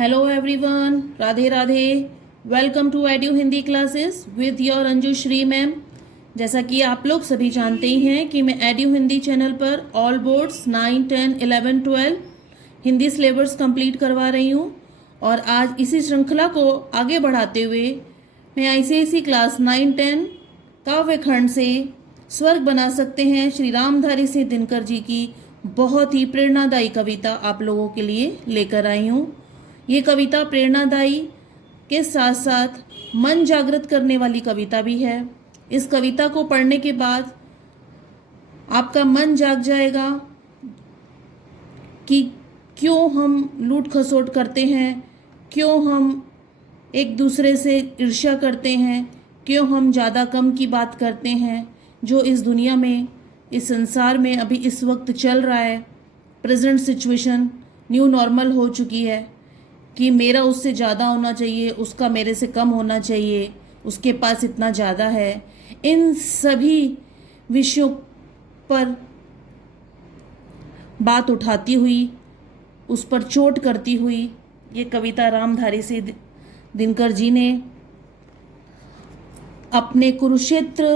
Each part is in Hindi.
Hello everyone, Radhe Radhe. Welcome to Edu Hindi classes with your Anjushree ma'am. जैसा कि आप लोग सभी जानते ही हैं कि मैं एड्यू हिंदी चैनल पर all boards 9, 10, 11, 12 Hindi syllabus complete करवा रही हूँ। और आज इसी श्रृंखला को आगे बढ़ाते हुए मैं आईसीआईसी क्लास 9, 10 काव्य खंड से स्वर्ग बना सकते हैं श्री रामधारी सिंह दिनकर जी की बहुत ही प्रेरणादायी कविता आप लोगों के लिए लेकर आई हूँ। ये कविता प्रेरणादायी के साथ साथ मन जागृत करने वाली कविता भी है। इस कविता को पढ़ने के बाद आपका मन जाग जाएगा कि क्यों हम लूट खसोट करते हैं, क्यों हम एक दूसरे से ईर्ष्या करते हैं, क्यों हम ज़्यादा कम की बात करते हैं। जो इस दुनिया में, इस संसार में अभी इस वक्त चल रहा है, प्रेजेंट सिचुएशन न्यू नॉर्मल हो चुकी है कि मेरा उससे ज़्यादा होना चाहिए, उसका मेरे से कम होना चाहिए, उसके पास इतना ज़्यादा है। इन सभी विषयों पर बात उठाती हुई, उस पर चोट करती हुई ये कविता रामधारी सिंह दिनकर जी ने अपने कुरुक्षेत्र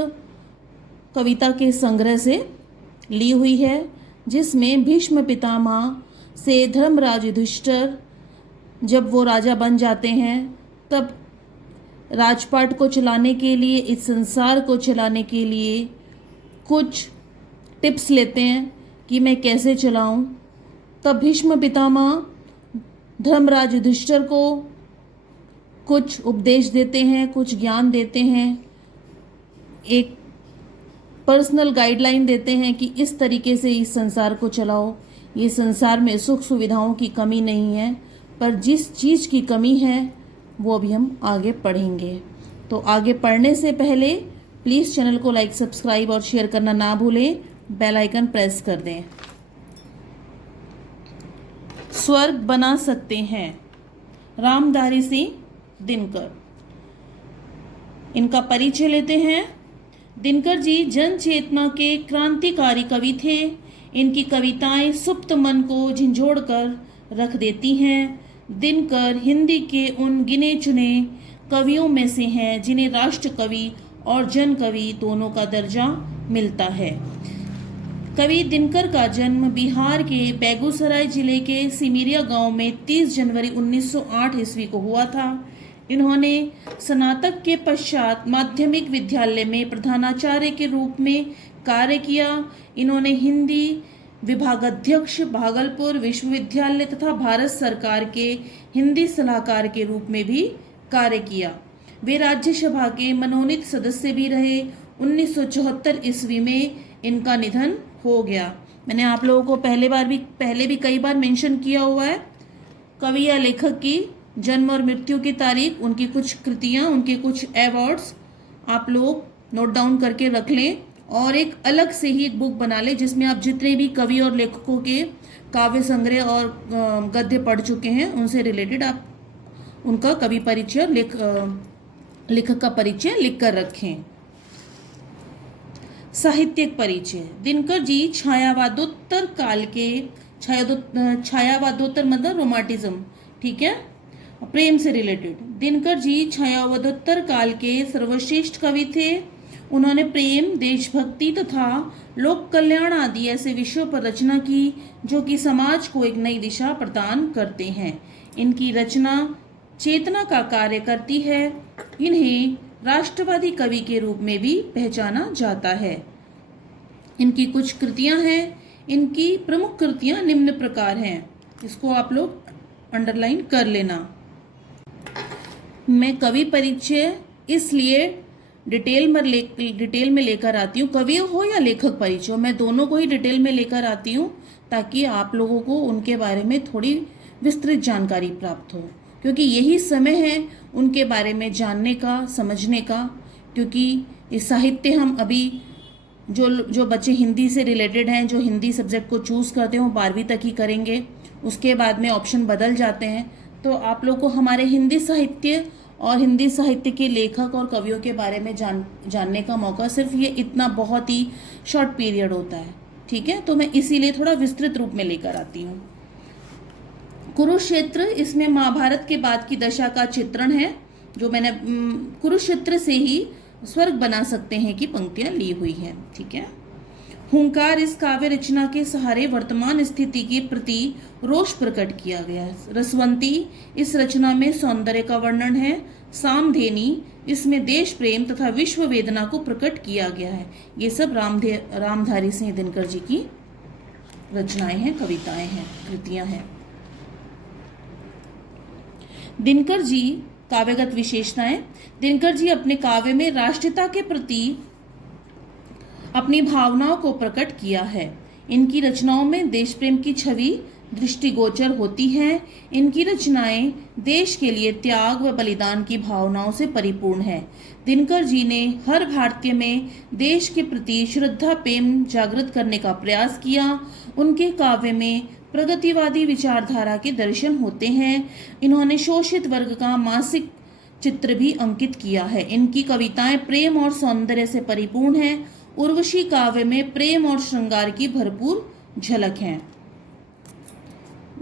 कविता के संग्रह से ली हुई है, जिसमें भीष्म पितामह से धर्मराज युधिष्ठिर जब वो राजा बन जाते हैं तब राजपाट को चलाने के लिए, इस संसार को चलाने के लिए कुछ टिप्स लेते हैं कि मैं कैसे चलाऊं। तब भीष्म पितामह धर्मराज युधिष्ठिर को कुछ उपदेश देते हैं, कुछ ज्ञान देते हैं, एक पर्सनल गाइडलाइन देते हैं कि इस तरीके से इस संसार को चलाओ। ये संसार में सुख सुविधाओं की कमी नहीं है, पर जिस चीज़ की कमी है वो अभी हम आगे पढ़ेंगे। तो आगे पढ़ने से पहले प्लीज़ चैनल को लाइक, सब्सक्राइब और शेयर करना ना भूलें, बेल आइकन प्रेस कर दें। स्वर्ग बना सकते हैं, रामधारी सिंह दिनकर। इनका परिचय लेते हैं। दिनकर जी जन चेतना के क्रांतिकारी कवि थे। इनकी कविताएं सुप्त मन को झंझोड़ कर रख देती हैं। दिनकर हिंदी के उन गिने चुने कवियों में से हैं जिन्हें राष्ट्र कवि और जन कवि दोनों का दर्जा मिलता है। कवि दिनकर का जन्म बिहार के बेगूसराय जिले के सिमिरिया गांव में 30 जनवरी 1908 ईस्वी को हुआ था। इन्होंने स्नातक के पश्चात माध्यमिक विद्यालय में प्रधानाचार्य के रूप में कार्य किया। इन्होंने हिंदी विभागाध्यक्ष भागलपुर विश्वविद्यालय तथा भारत सरकार के हिंदी सलाहकार के रूप में भी कार्य किया। वे राज्यसभा के मनोनीत सदस्य भी रहे। 1974 ईस्वी में इनका निधन हो गया। मैंने आप लोगों को पहले भी कई बार मेंशन किया हुआ है कवि या लेखक की जन्म और मृत्यु की तारीख, उनकी कुछ कृतियाँ, उनके कुछ अवार्ड्स आप लोग नोट डाउन करके रख लें और एक अलग से ही एक बुक बना लें जिसमें आप जितने भी कवि और लेखकों के काव्य संग्रह और गद्य पढ़ चुके हैं उनसे रिलेटेड आप उनका कवि परिचय और लेखक का परिचय लिख कर रखें। साहित्यिक परिचय। दिनकर जी छायावादोत्तर काल के छायावादोत्तर मतलब रोमांटिज्म, ठीक है, प्रेम से रिलेटेड। दिनकर जी छायावादोत्तर काल के सर्वश्रेष्ठ कवि थे। उन्होंने प्रेम, देशभक्ति तथा लोक कल्याण आदि ऐसे विषयों पर रचना की जो कि समाज को एक नई दिशा प्रदान करते हैं। इनकी रचना चेतना का कार्य करती है। इन्हें राष्ट्रवादी कवि के रूप में भी पहचाना जाता है। इनकी कुछ कृतियां हैं। इनकी प्रमुख कृतियां निम्न प्रकार हैं, इसको आप लोग अंडरलाइन कर लेना। मैं कवि परिचय इसलिए डिटेल में लेकर आती हूँ, कवि हो या लेखक परिचय, मैं दोनों को ही डिटेल में लेकर आती हूँ ताकि आप लोगों को उनके बारे में थोड़ी विस्तृत जानकारी प्राप्त हो, क्योंकि यही समय है उनके बारे में जानने का, समझने का। क्योंकि ये साहित्य हम अभी जो बच्चे हिंदी से रिलेटेड हैं, जो हिंदी सब्जेक्ट को चूज़ करते हैं वो 12वीं तक ही करेंगे, उसके बाद में ऑप्शन बदल जाते हैं। तो आप लोग को हमारे हिंदी साहित्य और हिंदी साहित्य के लेखक और कवियों के बारे में जानने का मौका सिर्फ ये इतना बहुत ही शॉर्ट पीरियड होता है, ठीक है। तो मैं इसीलिए थोड़ा विस्तृत रूप में लेकर आती हूँ। कुरुक्षेत्र, इसमें महाभारत के बाद की दशा का चित्रण है, जो मैंने कुरुक्षेत्र से ही स्वर्ग बना सकते हैं की पंक्तियां ली हुई हैं। ठीक है। हुंकार, इस काव्य रचना के सहारे वर्तमान स्थिति के प्रति रोष प्रकट किया गया है। रसवंती, इस रचना में सौंदर्य का वर्णन है। सामधेनी, इसमें देश प्रेम तथा विश्व वेदना को प्रकट किया गया है। ये सब रामधारी सिंह दिनकर जी की रचनाएं हैं, कविताएं हैं, कृतियां हैं। दिनकर जी काव्यगत विशेषताएं। दिनकर जी अपने काव्य में राष्ट्रीयता के प्रति अपनी भावनाओं को प्रकट किया है। इनकी रचनाओं में देश प्रेम की छवि दृष्टिगोचर होती है। इनकी रचनाएं देश के लिए त्याग व बलिदान की भावनाओं से परिपूर्ण है। दिनकर जी ने हर भारतीय में देश के प्रति श्रद्धा प्रेम जागृत करने का प्रयास किया। उनके काव्य में प्रगतिवादी विचारधारा के दर्शन होते हैं। इन्होंने शोषित वर्ग का मासिक चित्र भी अंकित किया है। इनकी कविताएं प्रेम और सौंदर्य से परिपूर्ण है। उर्वशी काव्य में प्रेम और श्रृंगार की भरपूर झलक है।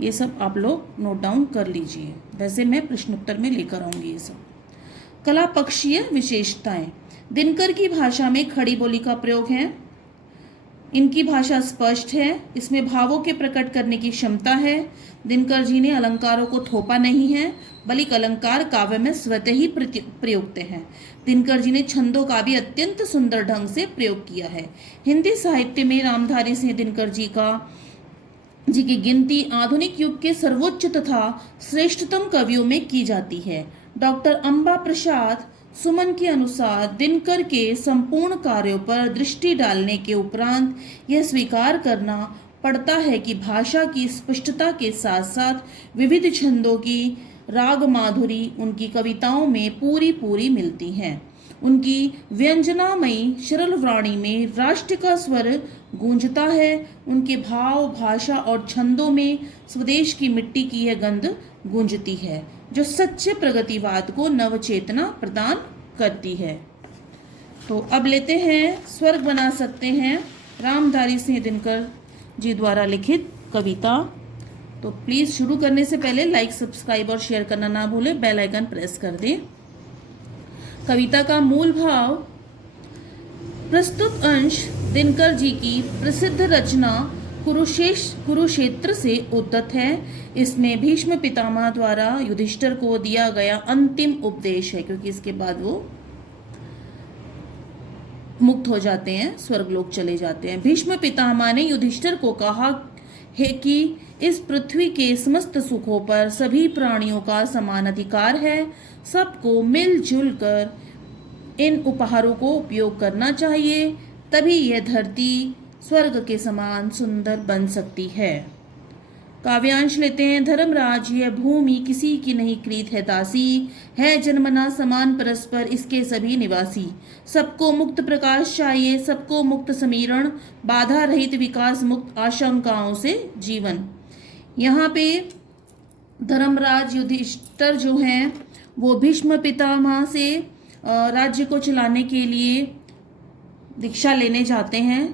ये सब आप लोग नोट डाउन कर लीजिए, वैसे मैं प्रश्नोत्तर में लेकर आऊंगी ये सब। कला पक्षीय विशेषताएं। दिनकर की भाषा में खड़ी बोली का प्रयोग है। इनकी भाषा स्पष्ट है, इसमें भावों के प्रकट करने की क्षमता है। दिनकर जी ने अलंकारों को थोपा नहीं है, बल्कि अलंकार काव्य में स्वतः ही प्रयुक्त हैं। दिनकर जी ने छंदों का भी अत्यंत सुंदर ढंग से प्रयोग किया है। हिंदी साहित्य में रामधारी सिंह दिनकर जी की गिनती आधुनिक युग के सर्वोच्च तथा श्रेष्ठतम कवियों में की जाती है। डॉक्टर अंबा प्रसाद सुमन के अनुसार दिनकर के संपूर्ण कार्यों पर दृष्टि डालने के उपरांत यह स्वीकार करना पड़ता है कि भाषा की स्पष्टता के साथ साथ विविध छंदों की राग माधुरी उनकी कविताओं में पूरी मिलती है। उनकी व्यंजनामयी सरल वाणी में राष्ट्र का स्वर गूंजता है। उनके भाव, भाषा और छंदों में स्वदेश की मिट्टी की यह गंध गूंजती है, जो सच्चे प्रगतिवाद को नवचेतना प्रदान करती है। तो अब लेते हैं स्वर्ग बना सकते हैं, रामधारी सिंह दिनकर जी द्वारा लिखित कविता। तो प्लीज़ शुरू करने से पहले लाइक, सब्सक्राइब और शेयर करना ना भूलें, बेल आइकन प्रेस कर दें। कविता का मूल भाव। प्रस्तुत अंश दिनकर जी की प्रसिद्ध रचना कुरुक्षेत्र से उद्धत है। इसमें भीष्म पितामह द्वारा युधिष्ठिर को दिया गया अंतिम उपदेश है, क्योंकि इसके बाद वो मुक्त हो जाते हैं, स्वर्गलोक चले जाते हैं। भीष्म पितामह ने युधिष्ठिर को कहा है कि इस पृथ्वी के समस्त सुखों पर सभी प्राणियों का समान अधिकार है। सबको मिलजुल कर इन उपहारों को उपयोग करना चाहिए, तभी यह धरती स्वर्ग के समान सुंदर बन सकती है। काव्यांश लेते हैं। धर्मराज, यह भूमि किसी की नहीं कृत है दासी, है जन्मना समान परस्पर इसके सभी निवासी। सबको मुक्त प्रकाश चाहिए, सबको मुक्त समीरण, बाधा रहित विकास, मुक्त आशंकाओं से जीवन। यहाँ पे धर्मराज युधिष्ठिर जो हैं वो भीष्म पितामह से राज्य को चलाने के लिए दीक्षा लेने जाते हैं।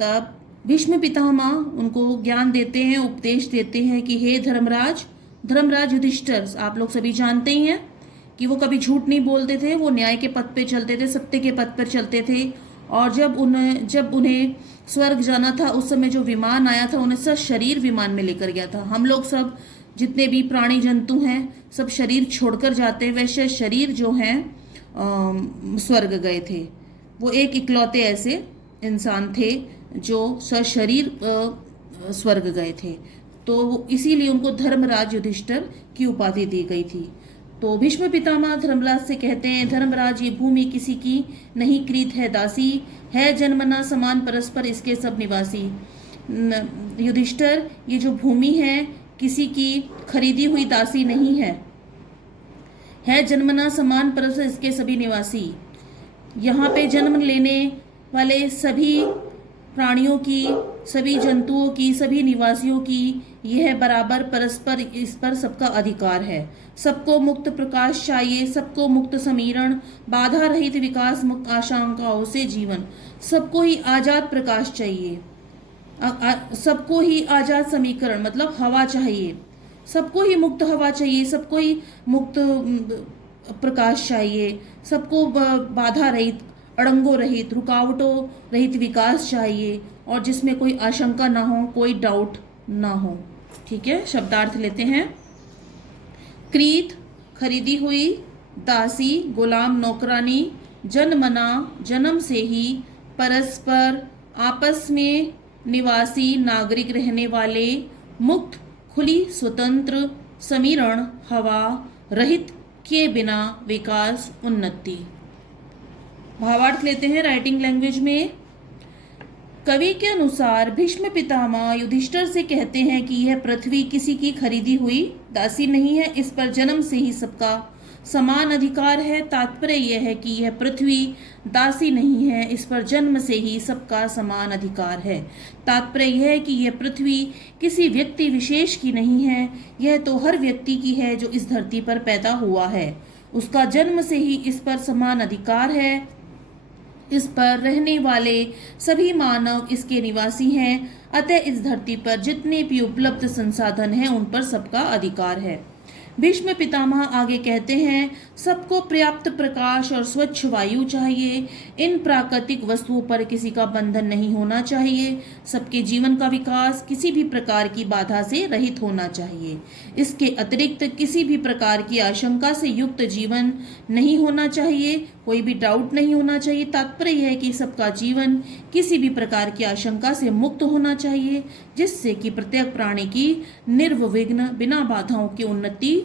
तब भीष्म पितामह उनको ज्ञान देते हैं, उपदेश देते हैं कि हे धर्मराज युधिष्ठिर, आप लोग सभी जानते ही हैं कि वो कभी झूठ नहीं बोलते थे, वो न्याय के पथ पे चलते थे, सत्य के पथ पर चलते थे। और जब उन्हें स्वर्ग जाना था, उस समय जो विमान आया था उन्हें सब शरीर विमान में लेकर गया था। हम लोग सब जितने भी प्राणी जंतु हैं सब शरीर छोड़कर जाते हैं, वैसे शरीर जो हैं स्वर्ग गए थे। वो एक इकलौते ऐसे इंसान थे जो सशरीर स्वर्ग गए थे, तो इसीलिए उनको धर्मराज युधिष्ठिर की उपाधि दी गई थी। तो भीष्म पितामह धर्मराज से कहते हैं, धर्मराज, ये भूमि किसी की नहीं कृत है दासी, है जन्मना समान परस्पर इसके सब निवासी। युधिष्ठिर, ये जो भूमि है किसी की खरीदी हुई दासी नहीं है जन्मना समान परस्पर इसके सभी निवासी। यहाँ पे जन्म लेने वाले सभी प्राणियों की, सभी जंतुओं की, सभी निवासियों की यह बराबर परस्पर इस पर सबका अधिकार है। सबको मुक्त प्रकाश चाहिए, सबको मुक्त समीरण, बाधा रहित विकास, मुक्त आशंकाओं से जीवन। सबको ही आजाद प्रकाश चाहिए, सबको ही आजाद समीकरण मतलब हवा चाहिए, सबको ही मुक्त हवा चाहिए, सबको ही मुक्त प्रकाश चाहिए, सबको बाधा रहित, अड़ंगों रहित, रुकावटों रहित विकास चाहिए, और जिसमें कोई आशंका ना हो, कोई डाउट ना हो। ठीक है, शब्दार्थ लेते हैं। क्रीत खरीदी हुई, दासी गुलाम नौकरानी, जनमना जन्म से ही, परस्पर आपस में, निवासी नागरिक रहने वाले, मुक्त खुली स्वतंत्र, समीरण हवा, रहित के बिना विकास उन्नति। भावार्थ लेते हैं राइटिंग लैंग्वेज में। कवि के अनुसार भीष्म पितामह युधिष्ठिर से कहते हैं कि यह पृथ्वी किसी की खरीदी हुई दासी नहीं है, इस पर जन्म से ही सबका समान अधिकार है। तात्पर्य यह है कि यह पृथ्वी दासी नहीं है, इस पर जन्म से ही सबका समान अधिकार है। तात्पर्य यह है कि यह पृथ्वी किसी व्यक्ति विशेष की नहीं है, यह तो हर व्यक्ति की है जो इस धरती पर पैदा हुआ है। उसका जन्म से ही इस पर समान अधिकार है। इस पर रहने वाले सभी मानव इसके निवासी हैं, अतः इस धरती पर जितने भी उपलब्ध संसाधन हैं उन पर सबका अधिकार है। भीष्म पितामह आगे कहते हैं, सबको पर्याप्त प्रकाश और स्वच्छ वायु चाहिए। इन प्राकृतिक वस्तुओं पर किसी का बंधन नहीं होना चाहिए। सबके जीवन का विकास किसी भी प्रकार की बाधा से रहित होना चाहिए। इसके अतिरिक्त किसी भी प्रकार की आशंका से युक्त जीवन नहीं होना चाहिए, कोई भी डाउट नहीं होना चाहिए। तात्पर्य यह है कि सबका जीवन किसी भी प्रकार की आशंका से मुक्त होना चाहिए, जिससे कि प्रत्येक प्राणी की निर्विघ्न बिना बाधाओं की उन्नति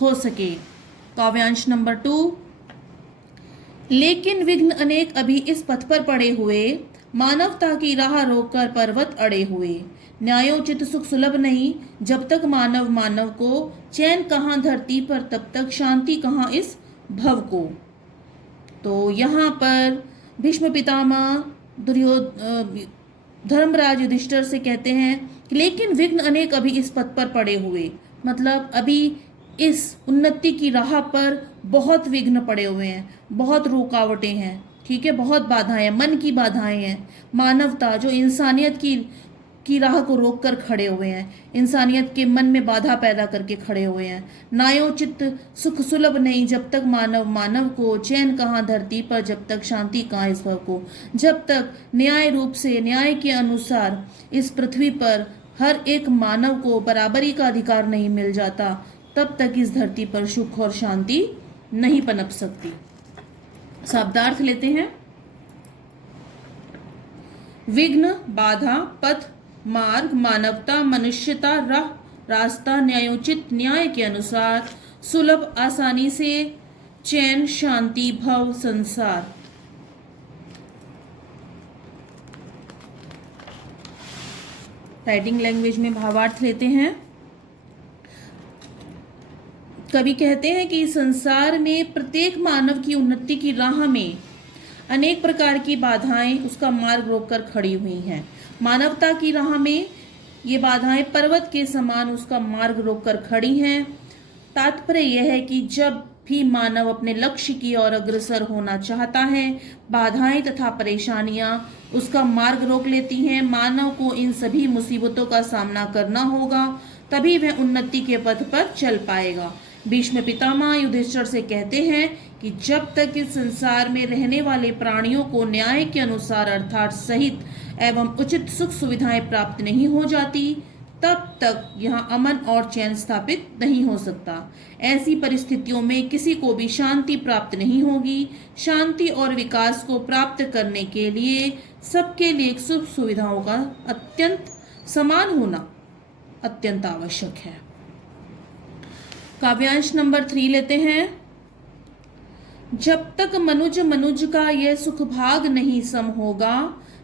हो सके। काव्यांश नंबर 2। लेकिन विघ्न अनेक अभी इस पथ पर पड़े हुए, मानवता की राह रोककर पर्वत अड़े हुए। न्यायोचित सुख सुलभ नहीं, जब तक मानव मानव को, चैन कहाँ धरती पर तब तक शांति कहाँ इस भव को। तो यहाँ पर भीष्म पितामह धर्मराज युधिष्ठिर से कहते हैं कि लेकिन विघ्न अनेक अभी इस पथ पर पड़े हुए, मतलब अभी इस उन्नति की राह पर बहुत विघ्न पड़े हुए हैं, बहुत रुकावटें हैं। ठीक है, बहुत बाधाएं हैं, मन की बाधाएं हैं। मानवता जो इंसानियत की राह को रोक कर खड़े हुए हैं, इंसानियत के मन में बाधा पैदा करके खड़े हुए हैं। न्यायोचित सुख सुलभ नहीं, जब तक मानव मानव को, चैन कहाँ धरती पर जब तक शांति कहाँ इस भव को। जब तक न्याय रूप से, न्याय के अनुसार इस पृथ्वी पर हर एक मानव को बराबरी का अधिकार नहीं मिल जाता, तब तक इस धरती पर सुख और शांति नहीं पनप सकती। शब्दार्थ लेते हैं। विघ्न बाधा, पथ, मार्ग, मानवता, मनुष्यता, राह, रास्ता, न्यायोचित, न्याय के अनुसार, सुलभ, आसानी से, चैन, शांति, भव, संसार। राइटिंग लैंग्वेज में भावार्थ लेते हैं। कवि कहते हैं कि संसार में प्रत्येक मानव की उन्नति की राह में अनेक प्रकार की बाधाएं उसका मार्ग रोककर खड़ी हुई हैं। मानवता की राह में ये बाधाएं पर्वत के समान उसका मार्ग रोककर खड़ी हैं। तात्पर्य यह है कि जब भी मानव अपने लक्ष्य की ओर अग्रसर होना चाहता है, बाधाएं तथा परेशानियां उसका मार्ग रोक लेती हैं। मानव को इन सभी मुसीबतों का सामना करना होगा, तभी वह उन्नति के पथ पर चल पाएगा। भीष्म पितामह युधिष्ठिर से कहते हैं कि जब तक इस संसार में रहने वाले प्राणियों को न्याय के अनुसार अर्थात सहित एवं उचित सुख सुविधाएं प्राप्त नहीं हो जाती, तब तक यहाँ अमन और चैन स्थापित नहीं हो सकता। ऐसी परिस्थितियों में किसी को भी शांति प्राप्त नहीं होगी। शांति और विकास को प्राप्त करने के लिए सबके लिए सुख सुविधाओं का अत्यंत समान होना अत्यंत आवश्यक है। काव्यांश नंबर 3 लेते हैं। जब तक मनुज का यह सुख भाग नहीं सम होगा,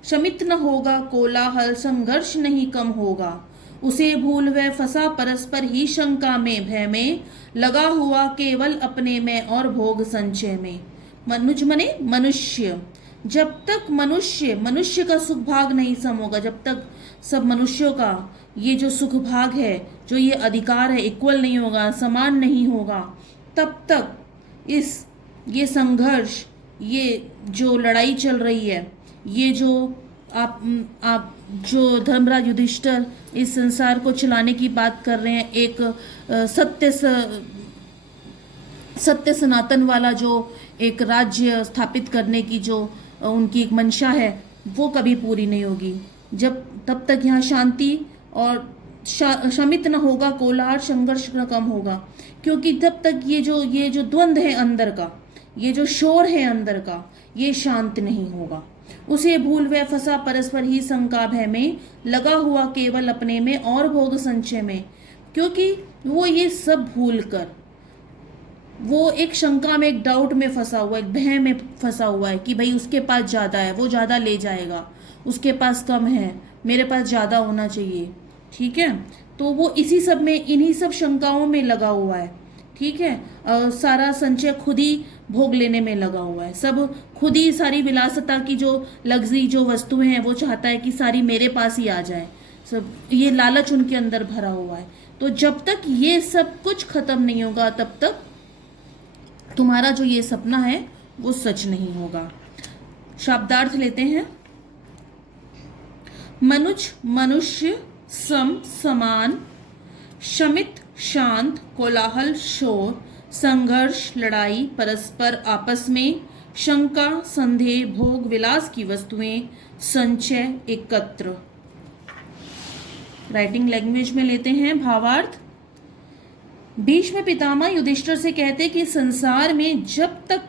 शमित न होगा कोलाहल, संघर्ष नहीं कम होगा। उसे भूल वह फंसा परस्पर ही शंका में, भय में लगा हुआ केवल अपने में और भोग संचय में। मनुज मने मनुष्य। जब तक मनुष्य का सुख भाग नहीं सम होगा, जब तक सब मनुष्यों का ये जो सुख भाग है, जो ये अधिकार है, इक्वल नहीं होगा, समान नहीं होगा, तब तक ये संघर्ष, ये जो लड़ाई चल रही है, ये जो आप जो धर्मराज युधिष्ठिर इस संसार को चलाने की बात कर रहे हैं, एक सत्य सनातन वाला जो एक राज्य स्थापित करने की जो उनकी एक मंशा है, वो कभी पूरी नहीं होगी तब तक यहाँ शांति और शमित न होगा, कोलाहल संघर्ष न कम होगा। क्योंकि तब तक ये जो द्वंद्व है अंदर का, ये जो शोर है अंदर का, ये शांत नहीं होगा। उसे भूल वह फंसा परस्पर ही शंका भय में, लगा हुआ केवल अपने में और भोग संचय में। क्योंकि वो ये सब भूल कर वो एक शंका में, एक डाउट में फंसा हुआ, एक भय में फंसा हुआ है कि भाई उसके पास ज़्यादा है, वो ज़्यादा ले जाएगा, उसके पास कम है, मेरे पास ज़्यादा होना चाहिए। ठीक है, तो वो इसी सब में, इन्हीं सब शंकाओं में लगा हुआ है। ठीक है, सारा संचय खुद ही भोग लेने में लगा हुआ है, सब खुद ही, सारी विलासता की जो लग्जरी जो वस्तुएं हैं वो चाहता है कि सारी मेरे पास ही आ जाए, सब ये लालच उनके अंदर भरा हुआ है। तो जब तक ये सब कुछ खत्म नहीं होगा तब तक तुम्हारा जो ये सपना है वो सच नहीं होगा। शब्दार्थ लेते हैं। मनुज मनुष्य, सम समान, शमित शांत, कोलाहल शोर, संघर्ष लड़ाई, परस्पर आपस में, शंका संदेह, भोग विलास की वस्तुएं, संचय एकत्र। राइटिंग लैंग्वेज में लेते हैं भावार्थ। भीष्म पितामह युधिष्ठिर से कहते कि संसार में जब तक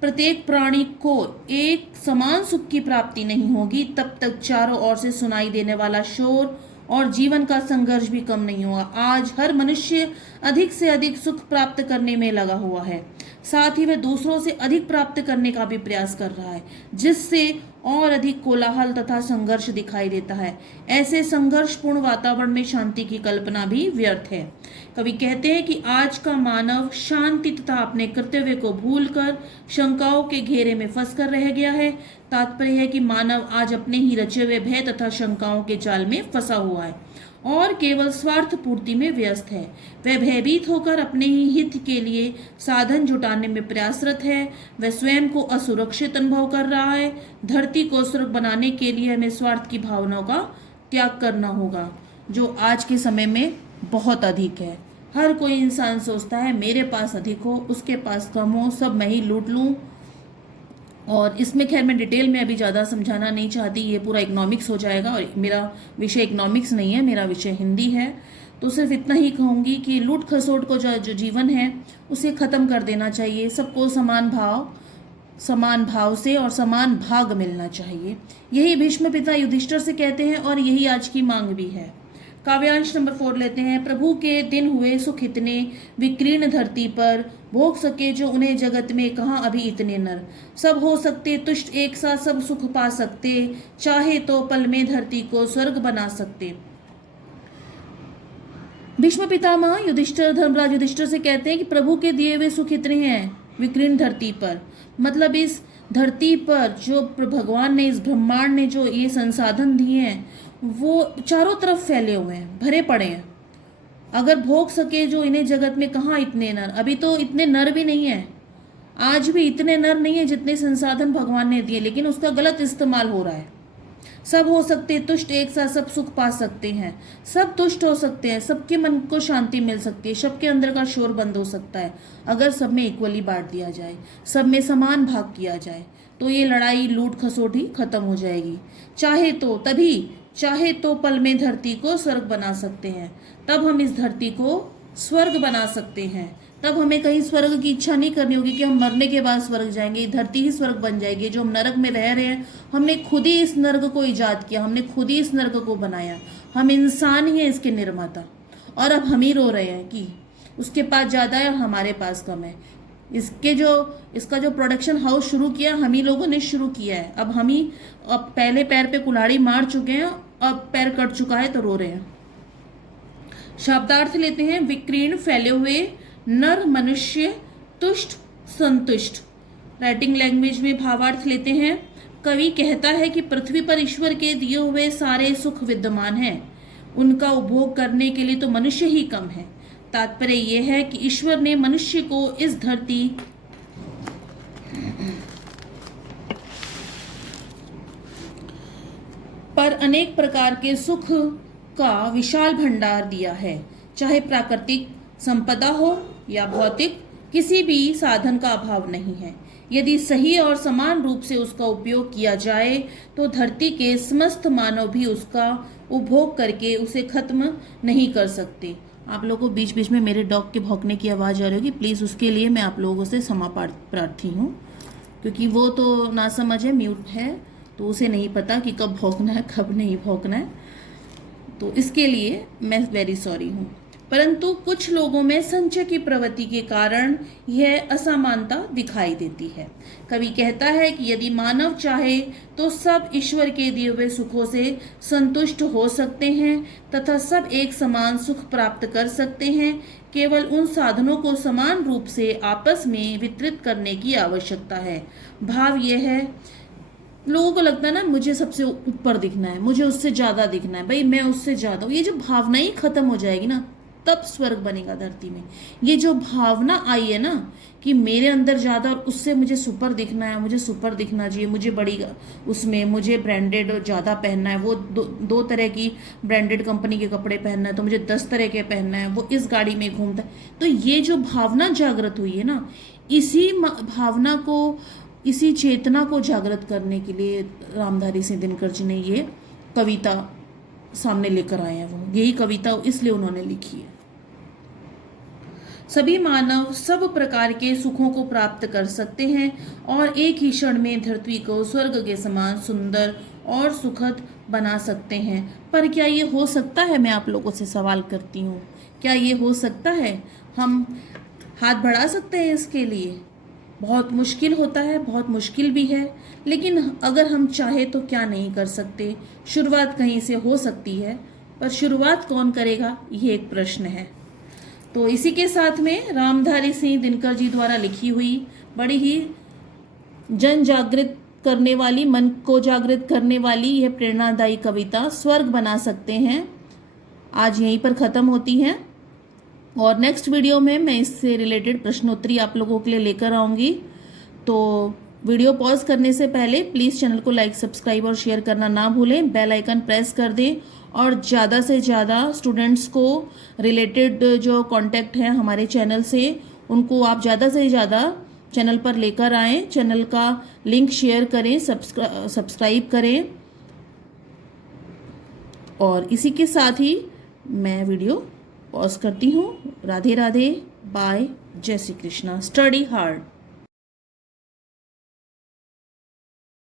प्रत्येक प्राणी को एक समान सुख की प्राप्ति नहीं होगी तब तक चारों ओर से सुनाई देने वाला शोर और जीवन का संघर्ष भी कम नहीं होगा। आज हर मनुष्य अधिक से अधिक सुख प्राप्त करने में लगा हुआ है, साथ ही वह दूसरों से अधिक प्राप्त करने का भी प्रयास कर रहा है, जिससे और अधिक कोलाहल तथा संघर्ष दिखाई देता है। ऐसे संघर्षपूर्ण वातावरण में शांति की कल्पना भी व्यर्थ है। कवि कहते हैं कि आज का मानव शांति तथा अपने कर्तव्य को भूलकर शंकाओं के घेरे में फंसकर रह गया है। तात्पर्य है कि मानव आज अपने ही रचे हुए भय तथा शंकाओं के जाल में फंसा हुआ है और केवल स्वार्थ पूर्ति में व्यस्त है। वह भयभीत होकर अपने ही हित के लिए साधन जुटाने में प्रयासरत है। वह स्वयं को असुरक्षित अनुभव कर रहा है। धरती को स्वर्ग बनाने के लिए हमें स्वार्थ की भावनाओं का त्याग करना होगा, जो आज के समय में बहुत अधिक है। हर कोई इंसान सोचता है मेरे पास अधिक हो, उसके पास कम हो, सब मैं ही लूट लूं। और इसमें खैर मैं डिटेल में अभी ज़्यादा समझाना नहीं चाहती, ये पूरा इकोनॉमिक्स हो जाएगा और मेरा विषय इकोनॉमिक्स नहीं है, मेरा विषय हिंदी है। तो सिर्फ इतना ही कहूँगी कि लूट खसोट को जो जीवन है उसे ख़त्म कर देना चाहिए। सबको समान भाव से और समान भाग मिलना चाहिए। यही भीष्म पिता युधिष्ठिर से कहते हैं और यही आज की मांग भी है। काव्यांश नंबर 4 लेते हैं। प्रभु के दिन हुए सुख इतने, विकीर्ण धरती पर भोग सके जो उन्हें जगत में, कहाँ अभी इतने नर। सब हो सकते तुष्ट एक साथ, सब सुख पा सकते, चाहे तो पल में धरती को स्वर्ग बना सकते। भीष्म पितामह युधिष्ठिर, धर्मराज युधिष्ठिर से कहते हैं कि प्रभु के दिए हुए सुख इतने हैं विकीर्ण धरती पर, मतलब इस धरती पर जो भगवान ने, इस ब्रह्मांड ने जो ये संसाधन दिए हैं वो चारों तरफ फैले हुए हैं, भरे पड़े हैं। अगर भोग सके जो इन्हें जगत में, कहाँ इतने नर। अभी तो इतने नर भी नहीं है, आज भी इतने नर नहीं है जितने संसाधन भगवान ने दिए, लेकिन उसका गलत इस्तेमाल हो रहा है। सब हो सकते तुष्ट एक साथ, सब सुख पा सकते हैं, सब तुष्ट हो सकते हैं, सबके मन को शांति मिल सकती है, सबके अंदर का शोर बंद हो सकता है अगर सब में इक्वली बांट दिया जाए, सब में समान भाग किया जाए, तो ये लड़ाई लूट खसोट ही खत्म हो जाएगी। चाहे तो पल में धरती को स्वर्ग बना सकते हैं, तब हम इस धरती को स्वर्ग बना सकते हैं। तब हमें कहीं स्वर्ग की इच्छा नहीं करनी होगी कि हम मरने के बाद स्वर्ग जाएंगे, धरती ही स्वर्ग बन जाएगी। जो हम नरक में रह रहे हैं, हमने खुद ही इस नरक को ईजाद किया, हमने खुद ही इस नरक को बनाया, हम इंसान ही हैं इसके निर्माता। और अब हम ही रो रहे हैं कि उसके पास ज़्यादा है और हमारे पास कम है। इसका जो प्रोडक्शन हाउस शुरू किया हम ही लोगों ने शुरू किया है। अब हम ही पहले पैर पे कुल्हाड़ी मार चुके हैं, अब पैर कट चुका है तो रो रहे हैं। शब्दार्थ लेते हैं। विकीर्ण फैले हुए, नर मनुष्य, तुष्ट संतुष्ट। राइटिंग लैंग्वेज में भावार्थ लेते हैं। कवि कहता है कि पृथ्वी पर ईश्वर के दिए हुए सारे सुख विद्यमान हैं, उनका उपभोग करने के लिए तो मनुष्य ही कम है। तात्पर्य यह है कि ईश्वर ने मनुष्य को इस धरती पर अनेक प्रकार के सुख का विशाल भंडार दिया है। चाहे प्राकृतिक संपदा हो या भौतिक, किसी भी साधन का अभाव नहीं है। यदि सही और समान रूप से उसका उपयोग किया जाए तो धरती के समस्त मानव भी उसका उपभोग करके उसे खत्म नहीं कर सकते। आप लोगों को बीच बीच में मेरे डॉग के भौंकने की आवाज़ आ रही होगी, प्लीज़ उसके लिए मैं आप लोगों से क्षमा प्रार्थी हूँ, क्योंकि वो तो ना समझ है, म्यूट है, तो उसे नहीं पता कि कब भौंकना है कब नहीं भौंकना है, तो इसके लिए मैं वेरी सॉरी हूँ। परंतु कुछ लोगों में संचय की प्रवृत्ति के कारण यह असमानता दिखाई देती है। कवि कहता है कि यदि मानव चाहे तो सब ईश्वर के दिए हुए सुखों से संतुष्ट हो सकते हैं तथा सब एक समान सुख प्राप्त कर सकते हैं। केवल उन साधनों को समान रूप से आपस में वितरित करने की आवश्यकता है। भाव यह है, लोगों को लगता है ना मुझे सबसे ऊपर दिखना है, मुझे उससे ज़्यादा दिखना है, भाई मैं उससे ज़्यादा हूँ। ये जो भावना ही खत्म हो जाएगी ना, तब स्वर्ग बनेगा धरती में। ये जो भावना आई है ना कि मेरे अंदर ज़्यादा और उससे मुझे सुपर दिखना है, मुझे सुपर दिखना चाहिए, मुझे बड़ी उसमें मुझे ब्रांडेड ज़्यादा पहनना है, वो दो तरह की ब्रांडेड कंपनी के कपड़े पहनना है तो मुझे 10 तरह के पहनना है, वो इस गाड़ी में घूमता है। तो ये जो भावना जागृत हुई है ना, इसी भावना को, इसी चेतना को जागृत करने के लिए रामधारी सिंह दिनकर जी ने ये कविता सामने लेकर आए हैं। वो यही कविता इसलिए उन्होंने लिखी है। सभी मानव सब प्रकार के सुखों को प्राप्त कर सकते हैं और एक ही क्षण में धरती को स्वर्ग के समान सुंदर और सुखद बना सकते हैं। पर क्या ये हो सकता है? मैं आप लोगों से सवाल करती हूँ, क्या ये हो सकता है? हम हाथ बढ़ा सकते हैं इसके लिए? बहुत मुश्किल होता है, बहुत मुश्किल भी है, लेकिन अगर हम चाहे तो क्या नहीं कर सकते। शुरुआत कहीं से हो सकती है, पर शुरुआत कौन करेगा, ये एक प्रश्न है। तो इसी के साथ में रामधारी सिंह दिनकर जी द्वारा लिखी हुई बड़ी ही जन जागृत करने वाली, मन को जागृत करने वाली यह प्रेरणादायी कविता स्वर्ग बना सकते हैं आज यहीं पर ख़त्म होती है। और नेक्स्ट वीडियो में मैं इससे रिलेटेड प्रश्नोत्तरी आप लोगों के लिए लेकर आऊँगी। तो वीडियो पॉज करने से पहले प्लीज़ चैनल को लाइक, सब्सक्राइब और शेयर करना ना भूलें। बेल आइकन प्रेस कर दें और ज़्यादा से ज़्यादा स्टूडेंट्स को रिलेटेड जो कांटेक्ट हैं हमारे चैनल से, उनको आप ज़्यादा से ज़्यादा चैनल पर लेकर आएँ। चैनल का लिंक शेयर करें, सब्सक्राइब करें। और इसी के साथ ही मैं वीडियो पॉज करती हूँ। राधे राधे, बाय, जय श्री कृष्णा। Study hard.